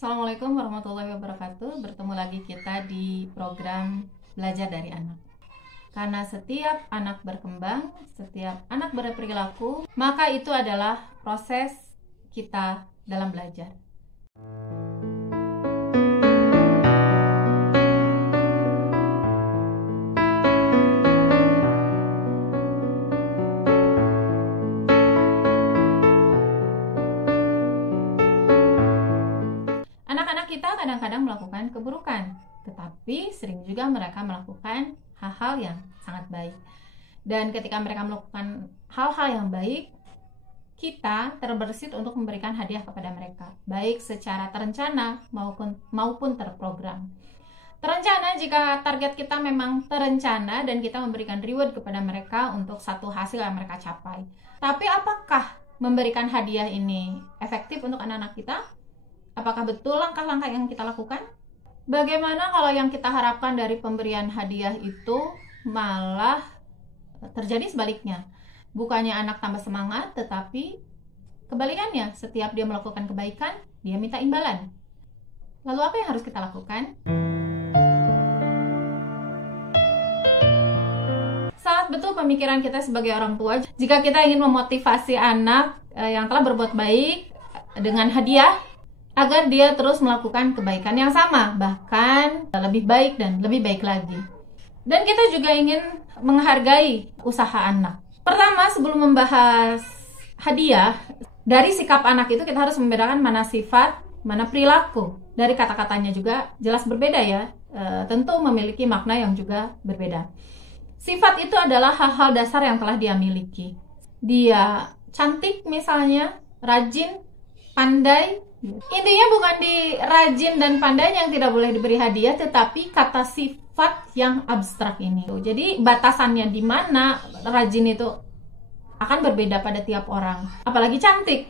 Assalamualaikum warahmatullahi wabarakatuh. Bertemu lagi kita di program Belajar dari Anak. Karena setiap anak berkembang, setiap anak berperilaku, maka itu adalah proses kita dalam belajar. Anak-anak kita kadang-kadang melakukan keburukan, tetapi sering juga mereka melakukan hal-hal yang sangat baik. Dan ketika mereka melakukan hal-hal yang baik, kita terbersit untuk memberikan hadiah kepada mereka, baik secara terencana maupun terprogram. Terencana jika target kita memang terencana dan kita memberikan reward kepada mereka untuk satu hasil yang mereka capai. Tapi apakah memberikan hadiah ini efektif untuk anak-anak kita? Apakah betul langkah-langkah yang kita lakukan? Bagaimana kalau yang kita harapkan dari pemberian hadiah itu malah terjadi sebaliknya? Bukannya anak tambah semangat, tetapi kebalikannya. Setiap dia melakukan kebaikan, dia minta imbalan. Lalu apa yang harus kita lakukan? Sangat betul pemikiran kita sebagai orang tua. Jika kita ingin memotivasi anak yang telah berbuat baik dengan hadiah, agar dia terus melakukan kebaikan yang sama, bahkan lebih baik dan lebih baik lagi. Dan kita juga ingin menghargai usaha anak. Pertama, sebelum membahas hadiah, dari sikap anak itu kita harus membedakan mana sifat, mana perilaku. Dari kata-katanya juga jelas berbeda ya, tentu memiliki makna yang juga berbeda. Sifat itu adalah hal-hal dasar yang telah dia miliki. Dia cantik misalnya, rajin, pandai. Intinya bukan di rajin dan pandai yang tidak boleh diberi hadiah, tetapi kata sifat yang abstrak ini. Jadi batasannya di mana rajin itu akan berbeda pada tiap orang. Apalagi cantik.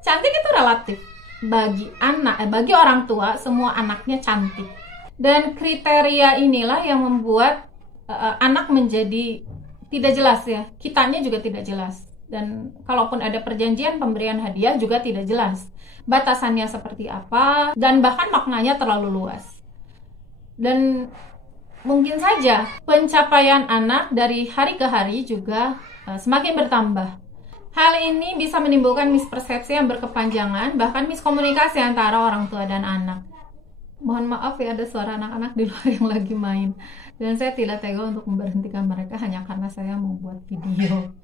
Cantik itu relatif. Bagi orang tua, semua anaknya cantik. Dan kriteria inilah yang membuat anak menjadi tidak jelas ya. Kitanya juga tidak jelas. Dan kalaupun ada perjanjian pemberian hadiah juga tidak jelas. Batasannya seperti apa, dan bahkan maknanya terlalu luas. Dan mungkin saja pencapaian anak dari hari ke hari juga semakin bertambah. Hal ini bisa menimbulkan mispersepsi yang berkepanjangan, bahkan miskomunikasi antara orang tua dan anak. Mohon maaf ya, ada suara anak-anak di luar yang lagi main. Dan saya tidak tega untuk memberhentikan mereka hanya karena saya membuat video.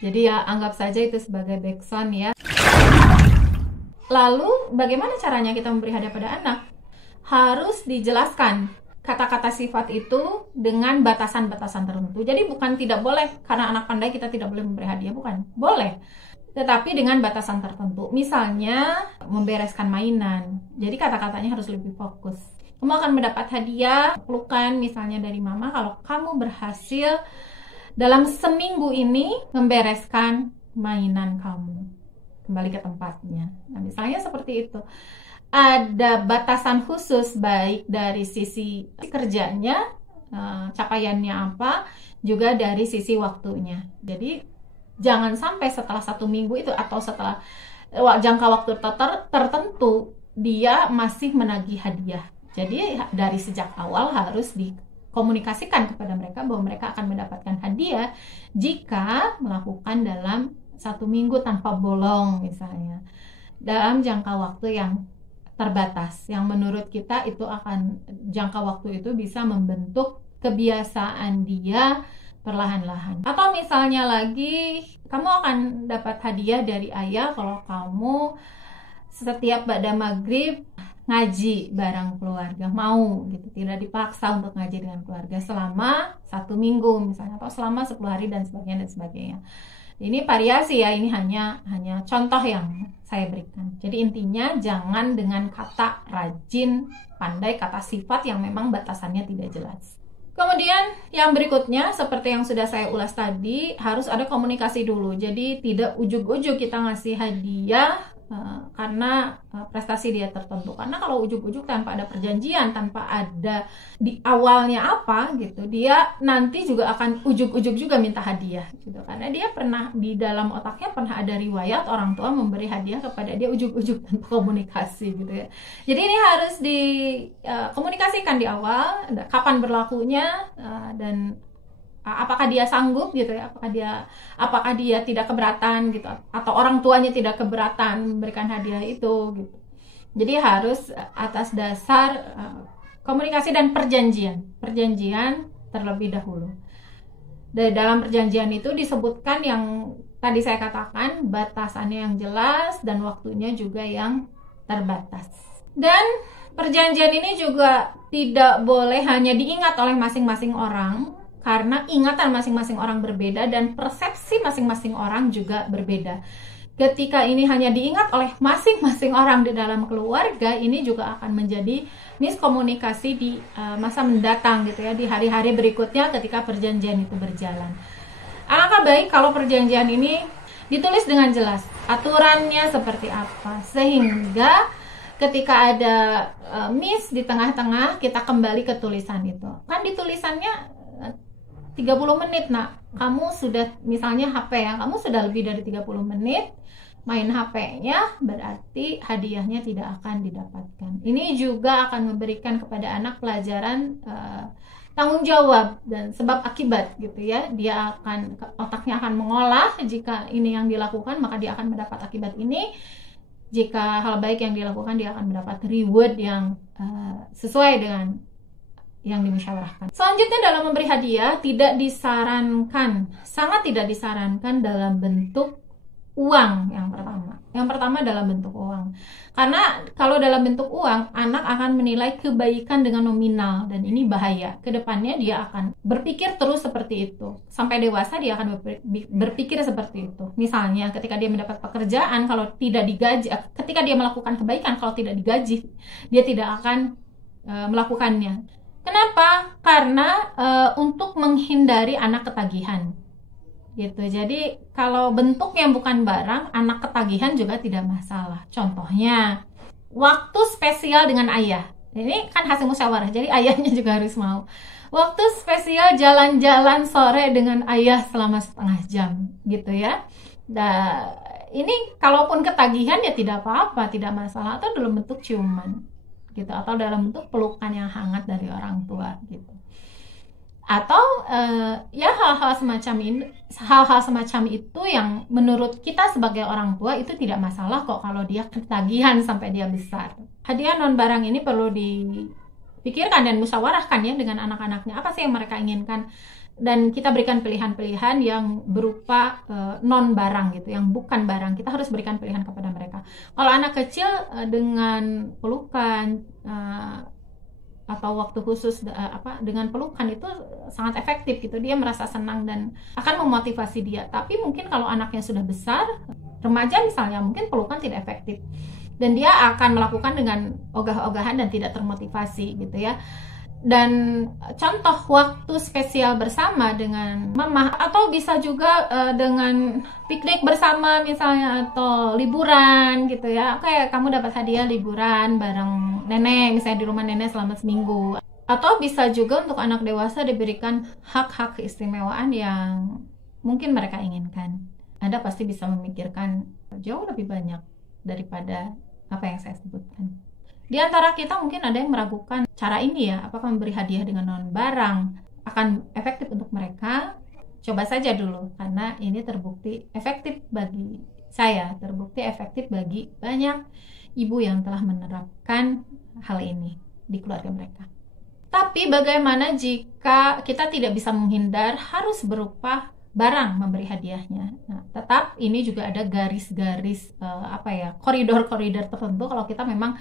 Jadi ya anggap saja itu sebagai backsound ya. Lalu bagaimana caranya kita memberi hadiah pada anak? Harus dijelaskan kata-kata sifat itu dengan batasan-batasan tertentu. Jadi bukan tidak boleh karena anak pandai kita tidak boleh memberi hadiah, bukan. Boleh. Tetapi dengan batasan tertentu. Misalnya membereskan mainan. Jadi kata-katanya harus lebih fokus. Kamu akan mendapat hadiah, pelukan misalnya dari mama kalau kamu berhasil dalam seminggu ini membereskan mainan kamu kembali ke tempatnya. Nah, misalnya seperti itu. Ada batasan khusus baik dari sisi kerjanya, capaiannya apa, juga dari sisi waktunya. Jadi jangan sampai setelah 1 minggu itu atau setelah jangka waktu tertentu dia masih menagih hadiah. Jadi dari sejak awal harus dikomunikasikan kepada mereka bahwa mereka akan mendapatkan hadiah jika melakukan dalam 1 minggu tanpa bolong misalnya, dalam jangka waktu yang terbatas, yang menurut kita itu akan jangka waktu itu bisa membentuk kebiasaan dia perlahan-lahan. Atau misalnya lagi kamu akan dapat hadiah dari ayah kalau kamu setiap ba'da maghrib ngaji bareng keluarga, mau gitu, tidak dipaksa untuk ngaji dengan keluarga selama 1 minggu misalnya, atau selama 10 hari dan sebagainya. Ini variasi ya, ini hanya contoh yang saya berikan. Jadi intinya jangan dengan kata rajin, pandai, kata sifat yang memang batasannya tidak jelas. Kemudian yang berikutnya seperti yang sudah saya ulas tadi, harus ada komunikasi dulu. Jadi tidak ujug-ujug kita ngasih hadiah karena prestasi dia tertentu. Karena kalau ujuk-ujuk tanpa ada perjanjian, tanpa ada di awalnya apa gitu, dia nanti juga akan ujuk-ujuk juga minta hadiah gitu. Karena dia pernah di dalam otaknya pernah ada riwayat orang tua memberi hadiah kepada dia ujuk-ujuk tanpa komunikasi gitu ya. Jadi ini harus dikomunikasikan di awal, kapan berlakunya, dan apakah dia sanggup gitu ya, apakah dia tidak keberatan gitu, atau orang tuanya tidak keberatan memberikan hadiah itu gitu. Jadi harus atas dasar komunikasi dan perjanjian terlebih dahulu. Dari dalam perjanjian itu disebutkan yang tadi saya katakan, batasannya yang jelas dan waktunya juga yang terbatas. Dan perjanjian ini juga tidak boleh hanya diingat oleh masing-masing orang, karena ingatan masing-masing orang berbeda dan persepsi masing-masing orang juga berbeda. Ketika ini hanya diingat oleh masing-masing orang di dalam keluarga, ini juga akan menjadi miskomunikasi di masa mendatang gitu ya, di hari-hari berikutnya ketika perjanjian itu berjalan. Alangkah baik kalau perjanjian ini ditulis dengan jelas, aturannya seperti apa, sehingga ketika ada miss di tengah-tengah, kita kembali ke tulisan itu. Kan di tulisannya 30 menit, kamu sudah, misalnya HP ya, kamu sudah lebih dari 30 menit main HP-nya, berarti hadiahnya tidak akan didapatkan. Ini juga akan memberikan kepada anak pelajaran tanggung jawab dan sebab akibat gitu ya. Otaknya akan mengolah, jika ini yang dilakukan maka dia akan mendapat akibat ini. Jika hal baik yang dilakukan, dia akan mendapat reward yang sesuai dengan yang dimusyawarahkan. Selanjutnya, dalam memberi hadiah tidak disarankan, sangat tidak disarankan dalam bentuk uang. Yang pertama dalam bentuk uang, karena kalau dalam bentuk uang, anak akan menilai kebaikan dengan nominal, dan ini bahaya. Kedepannya dia akan berpikir terus seperti itu, sampai dewasa dia akan berpikir seperti itu. Misalnya ketika dia mendapat pekerjaan, kalau tidak digaji, ketika dia melakukan kebaikan, kalau tidak digaji, dia tidak akan melakukannya. Kenapa? Karena untuk menghindari anak ketagihan gitu. Jadi kalau bentuknya bukan barang, anak ketagihan juga tidak masalah. Contohnya, waktu spesial dengan ayah. Ini kan hasil musyawarah, jadi ayahnya juga harus mau. Waktu spesial jalan-jalan sore dengan ayah selama setengah jam gitu ya. Nah, ini kalaupun ketagihan ya tidak apa-apa, tidak masalah, atau dalam bentuk ciuman gitu, atau dalam bentuk pelukan yang hangat dari orang tua gitu, atau ya hal-hal semacam itu yang menurut kita sebagai orang tua itu tidak masalah kok kalau dia ketagihan sampai dia besar. Hadiah non barang ini perlu dipikirkan dan musyawarahkan ya dengan anak-anaknya, apa sih yang mereka inginkan, dan kita berikan pilihan-pilihan yang berupa non barang gitu, yang bukan barang. Kita harus berikan pilihan kepada mereka. Kalau anak kecil dengan pelukan atau waktu khusus dengan pelukan itu sangat efektif gitu, dia merasa senang dan akan memotivasi dia. Tapi mungkin kalau anaknya sudah besar, remaja misalnya, mungkin pelukan tidak efektif dan dia akan melakukan dengan ogah-ogahan dan tidak termotivasi gitu ya. Dan contoh waktu spesial bersama dengan mama, atau bisa juga dengan piknik bersama misalnya, atau liburan gitu ya. Oke, kamu dapat hadiah liburan bareng nenek misalnya di rumah nenek selama seminggu. Atau bisa juga untuk anak dewasa diberikan hak-hak keistimewaan yang mungkin mereka inginkan. Anda pasti bisa memikirkan jauh lebih banyak daripada apa yang saya sebutkan. Di antara kita mungkin ada yang meragukan cara ini ya, apakah memberi hadiah dengan non barang akan efektif untuk mereka. Coba saja dulu, karena ini terbukti efektif bagi saya, terbukti efektif bagi banyak ibu yang telah menerapkan hal ini di keluarga mereka. Tapi bagaimana jika kita tidak bisa menghindar harus berupa barang memberi hadiahnya? Nah, tetap ini juga ada garis-garis koridor-koridor tertentu kalau kita memang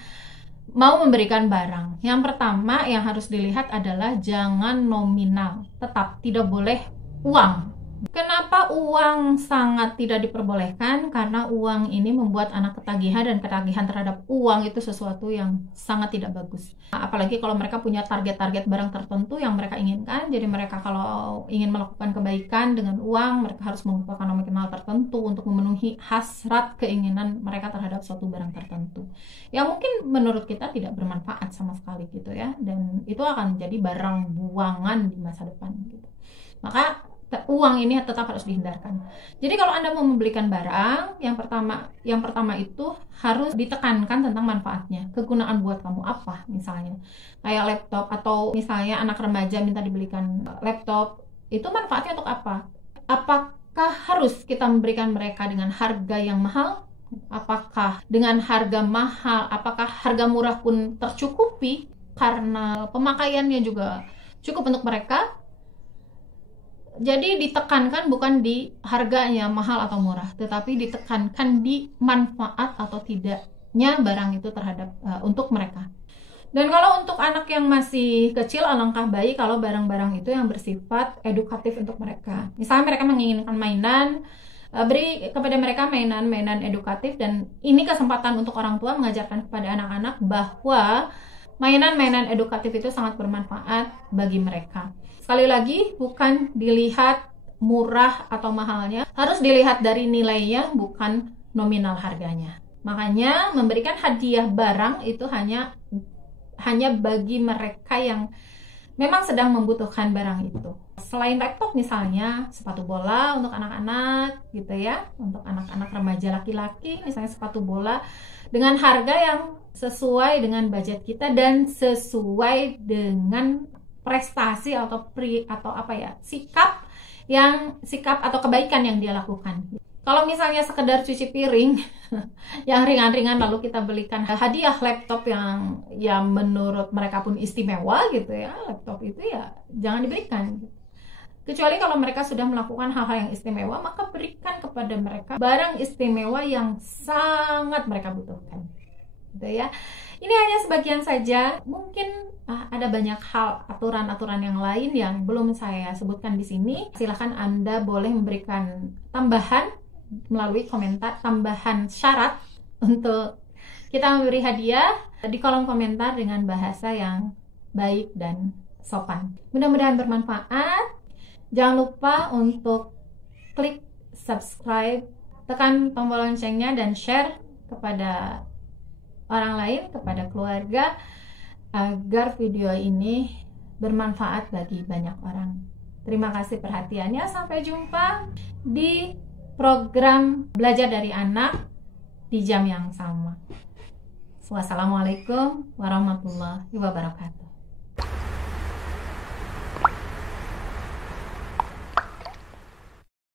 mau memberikan barang. Yang pertama yang harus dilihat adalah jangan nominal, tetap tidak boleh uang Kenapa uang sangat tidak diperbolehkan? Karena uang ini membuat anak ketagihan, dan ketagihan terhadap uang itu sesuatu yang sangat tidak bagus. Apalagi kalau mereka punya target-target barang tertentu yang mereka inginkan. Jadi mereka kalau ingin melakukan kebaikan dengan uang, mereka harus mengumpulkan nominal tertentu untuk memenuhi hasrat keinginan mereka terhadap suatu barang tertentu yang mungkin menurut kita tidak bermanfaat sama sekali gitu ya, dan itu akan menjadi barang buangan di masa depan gitu. Maka uang ini tetap harus dihindarkan. Jadi kalau Anda mau membelikan barang, yang pertama itu harus ditekankan tentang manfaatnya. Kegunaan buat kamu apa misalnya? Kayak laptop, atau misalnya anak remaja minta dibelikan laptop, itu manfaatnya untuk apa? Apakah harus kita memberikan mereka dengan harga yang mahal? Apakah dengan harga mahal, apakah harga murah pun tercukupi karena pemakaiannya juga cukup untuk mereka? Jadi ditekankan bukan di harganya mahal atau murah, tetapi ditekankan di manfaat atau tidaknya barang itu terhadap untuk mereka. Dan kalau untuk anak yang masih kecil, alangkah baik kalau barang-barang itu yang bersifat edukatif untuk mereka. Misalnya mereka menginginkan mainan, beri kepada mereka mainan-mainan edukatif, dan ini kesempatan untuk orang tua mengajarkan kepada anak-anak bahwa mainan-mainan edukatif itu sangat bermanfaat bagi mereka. Sekali lagi, bukan dilihat murah atau mahalnya, harus dilihat dari nilainya, bukan nominal harganya. Makanya memberikan hadiah barang itu hanya bagi mereka yang memang sedang membutuhkan barang itu. Selain laptop misalnya, sepatu bola untuk anak-anak gitu ya, untuk anak-anak remaja laki-laki, misalnya sepatu bola dengan harga yang sesuai dengan budget kita dan sesuai dengan prestasi atau sikap atau kebaikan yang dia lakukan. Kalau misalnya sekedar cuci piring yang ringan-ringan lalu kita belikan hadiah laptop yang menurut mereka pun istimewa gitu ya, laptop itu ya jangan diberikan. Kecuali kalau mereka sudah melakukan hal-hal yang istimewa, maka berikan kepada mereka barang istimewa yang sangat mereka butuhkan. Gitu ya. Ini hanya sebagian saja. Mungkin ada banyak hal, aturan-aturan yang lain yang belum saya sebutkan di sini. Silahkan Anda boleh memberikan tambahan melalui komentar, tambahan syarat untuk kita memberi hadiah di kolom komentar dengan bahasa yang baik dan sopan. Mudah-mudahan bermanfaat. Jangan lupa untuk klik subscribe, tekan tombol loncengnya, dan share kepada orang lain, kepada keluarga, agar video ini bermanfaat bagi banyak orang. Terima kasih perhatiannya. Sampai jumpa di program Belajar dari Anak di jam yang sama. Wassalamualaikum warahmatullahi wabarakatuh.